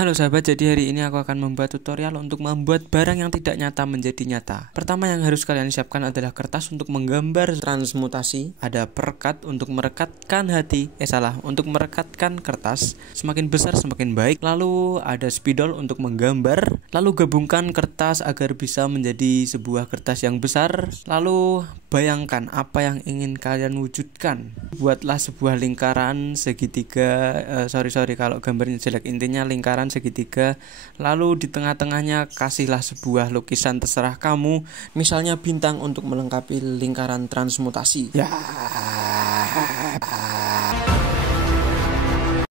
Halo sahabat, jadi hari ini aku akan membuat tutorial untuk membuat barang yang tidak nyata menjadi nyata. Pertama yang harus kalian siapkan adalah kertas untuk menggambar transmutasi. Ada perekat untuk merekatkan untuk merekatkan kertas. Semakin besar semakin baik. Lalu ada spidol untuk menggambar. Lalu gabungkan kertas agar bisa menjadi sebuah kertas yang besar. Lalu bayangkan apa yang ingin kalian wujudkan. Buatlah sebuah lingkaran segitiga. Sorry kalau gambarnya jelek. Intinya lingkaran segitiga, lalu di tengah-tengahnya kasihlah sebuah lukisan terserah kamu, misalnya bintang untuk melengkapi lingkaran transmutasi. Ya.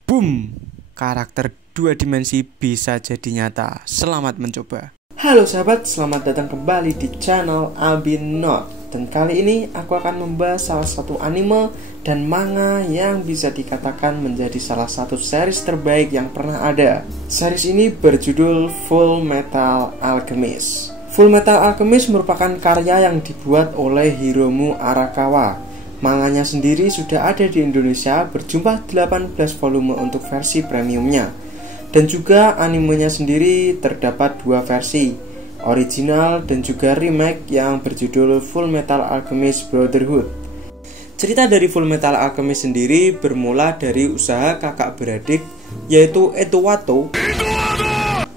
Boom. Karakter 2 dimensi bisa jadi nyata. Selamat mencoba. Halo sahabat, selamat datang kembali di channel Albinot. Dan kali ini aku akan membahas salah satu anime dan manga yang bisa dikatakan menjadi salah satu series terbaik yang pernah ada. Series ini berjudul Full Metal Alchemist. Full Metal Alchemist merupakan karya yang dibuat oleh Hiromu Arakawa. Manganya sendiri sudah ada di Indonesia berjumlah 18 volume untuk versi premiumnya. Dan juga animenya sendiri terdapat 2 versi, original dan juga remake yang berjudul Full Metal Alchemist Brotherhood. Cerita dari Full Metal Alchemist sendiri bermula dari usaha kakak beradik yaitu Edowato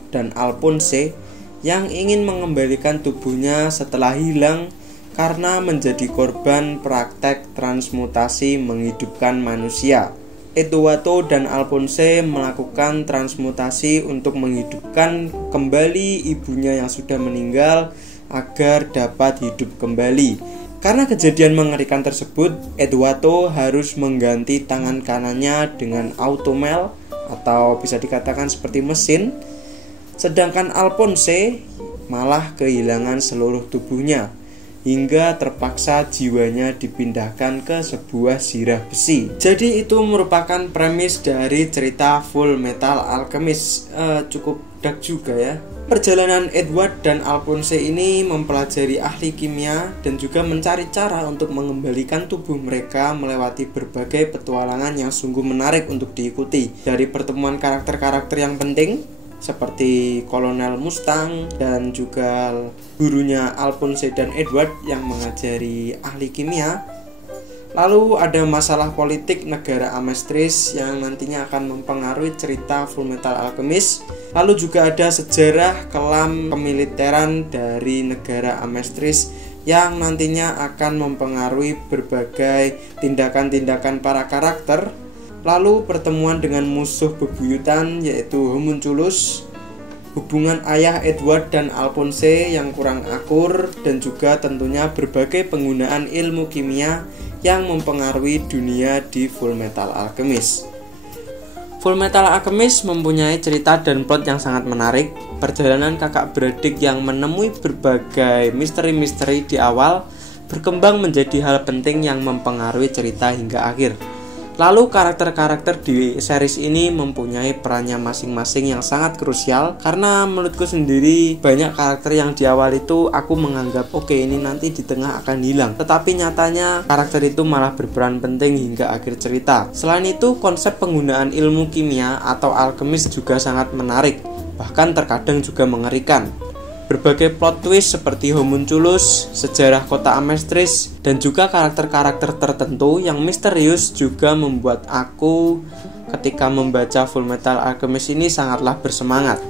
dan Alphonse yang ingin mengembalikan tubuhnya setelah hilang karena menjadi korban praktek transmutasi menghidupkan manusia. Edowato dan Alphonse melakukan transmutasi untuk menghidupkan kembali ibunya yang sudah meninggal agar dapat hidup kembali. Karena kejadian mengerikan tersebut, Edowato harus mengganti tangan kanannya dengan automel atau bisa dikatakan seperti mesin, sedangkan Alphonse malah kehilangan seluruh tubuhnya hingga terpaksa jiwanya dipindahkan ke sebuah zirah besi. Jadi itu merupakan premis dari cerita Full Metal Alchemist. Cukup dark juga ya. Perjalanan Edward dan Alphonse ini mempelajari ahli kimia dan juga mencari cara untuk mengembalikan tubuh mereka melewati berbagai petualangan yang sungguh menarik untuk diikuti. Dari pertemuan karakter-karakter yang penting seperti Kolonel Mustang dan juga gurunya Alphonse dan Edward yang mengajari ahli kimia. Lalu ada masalah politik negara Amestris yang nantinya akan mempengaruhi cerita Full Metal Alchemist. Lalu juga ada sejarah kelam kemiliteran dari negara Amestris yang nantinya akan mempengaruhi berbagai tindakan-tindakan para karakter. Lalu pertemuan dengan musuh bebuyutan yaitu Homunculus, hubungan ayah Edward dan Alphonse yang kurang akur, dan juga tentunya berbagai penggunaan ilmu kimia yang mempengaruhi dunia di Full Metal Alchemist. Full Metal Alchemist mempunyai cerita dan plot yang sangat menarik. Perjalanan kakak beradik yang menemui berbagai misteri-misteri di awal berkembang menjadi hal penting yang mempengaruhi cerita hingga akhir. Lalu karakter-karakter di series ini mempunyai perannya masing-masing yang sangat krusial, karena menurutku sendiri banyak karakter yang di awal itu aku menganggap oke, ini nanti di tengah akan hilang, tetapi nyatanya karakter itu malah berperan penting hingga akhir cerita. Selain itu, konsep penggunaan ilmu kimia atau alkemis juga sangat menarik, bahkan terkadang juga mengerikan. Berbagai plot twist seperti Homunculus, sejarah kota Amestris, dan juga karakter-karakter tertentu yang misterius juga membuat aku ketika membaca Full Metal Alchemist ini sangatlah bersemangat.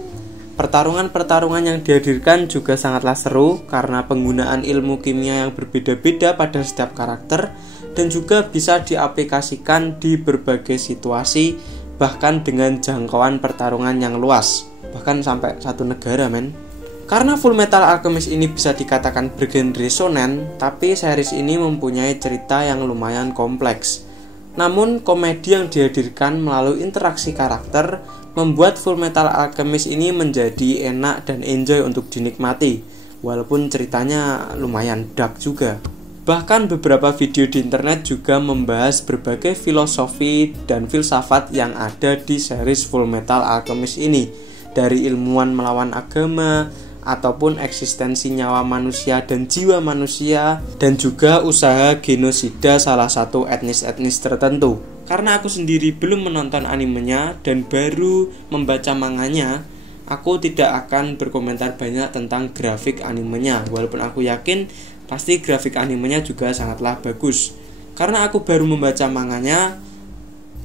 Pertarungan-pertarungan yang dihadirkan juga sangatlah seru karena penggunaan ilmu kimia yang berbeda-beda pada setiap karakter dan juga bisa diaplikasikan di berbagai situasi, bahkan dengan jangkauan pertarungan yang luas, bahkan sampai satu negara, men. Karena Full Metal Alchemist ini bisa dikatakan bergenre shonen, tapi series ini mempunyai cerita yang lumayan kompleks. Namun komedi yang dihadirkan melalui interaksi karakter membuat Full Metal Alchemist ini menjadi enak dan enjoy untuk dinikmati, walaupun ceritanya lumayan dark juga. Bahkan beberapa video di internet juga membahas berbagai filosofi dan filsafat yang ada di series Full Metal Alchemist ini, dari ilmuwan melawan agama, ataupun eksistensi nyawa manusia dan jiwa manusia, dan juga usaha genosida salah satu etnis-etnis tertentu. Karena aku sendiri belum menonton animenya dan baru membaca manganya, aku tidak akan berkomentar banyak tentang grafik animenya, walaupun aku yakin pasti grafik animenya juga sangatlah bagus. Karena aku baru membaca manganya,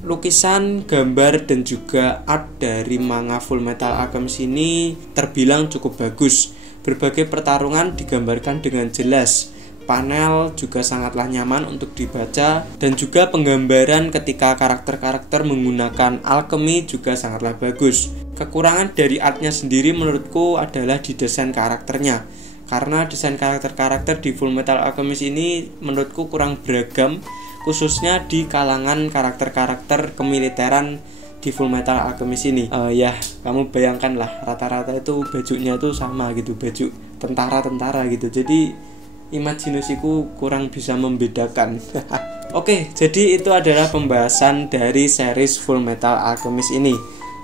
lukisan, gambar, dan juga art dari manga Fullmetal Alchemist ini terbilang cukup bagus. Berbagai pertarungan digambarkan dengan jelas, panel juga sangatlah nyaman untuk dibaca, dan juga penggambaran ketika karakter-karakter menggunakan alchemy juga sangatlah bagus. Kekurangan dari artnya sendiri menurutku adalah di desain karakternya, karena desain karakter-karakter di Fullmetal Alchemist ini menurutku kurang beragam, khususnya di kalangan karakter-karakter kemiliteran di Fullmetal Alchemist ini. Ya, kamu bayangkanlah rata-rata itu bajunya tuh sama gitu, baju tentara-tentara gitu. Jadi imajinasiku kurang bisa membedakan. Oke, jadi itu adalah pembahasan dari series Fullmetal Alchemist ini.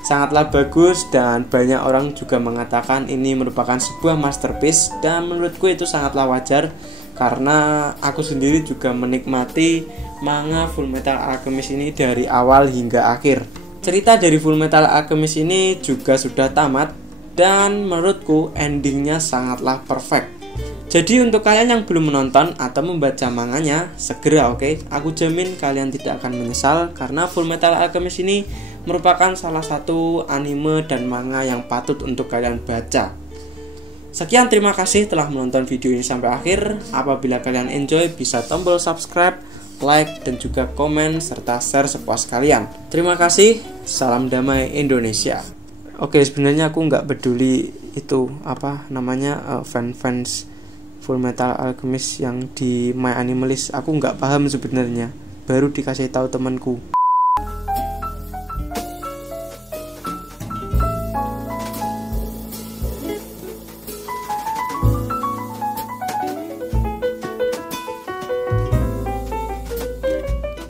Sangatlah bagus dan banyak orang juga mengatakan ini merupakan sebuah masterpiece, dan menurutku itu sangatlah wajar karena aku sendiri juga menikmati manga Fullmetal Alchemist ini dari awal hingga akhir. Cerita dari Fullmetal Alchemist ini juga sudah tamat dan menurutku endingnya sangatlah perfect. Jadi untuk kalian yang belum menonton atau membaca manganya, segera, oke? Aku jamin kalian tidak akan menyesal karena Fullmetal Alchemist ini merupakan salah satu anime dan manga yang patut untuk kalian baca. Sekian, terima kasih telah menonton video ini sampai akhir. Apabila kalian enjoy, bisa tombol subscribe, like, dan juga komen serta share sepuas kalian. Terima kasih, salam damai Indonesia. Oke, sebenarnya aku nggak peduli itu fans Fullmetal Alchemist yang di My Anime List. Aku nggak paham sebenarnya, baru dikasih tahu temanku.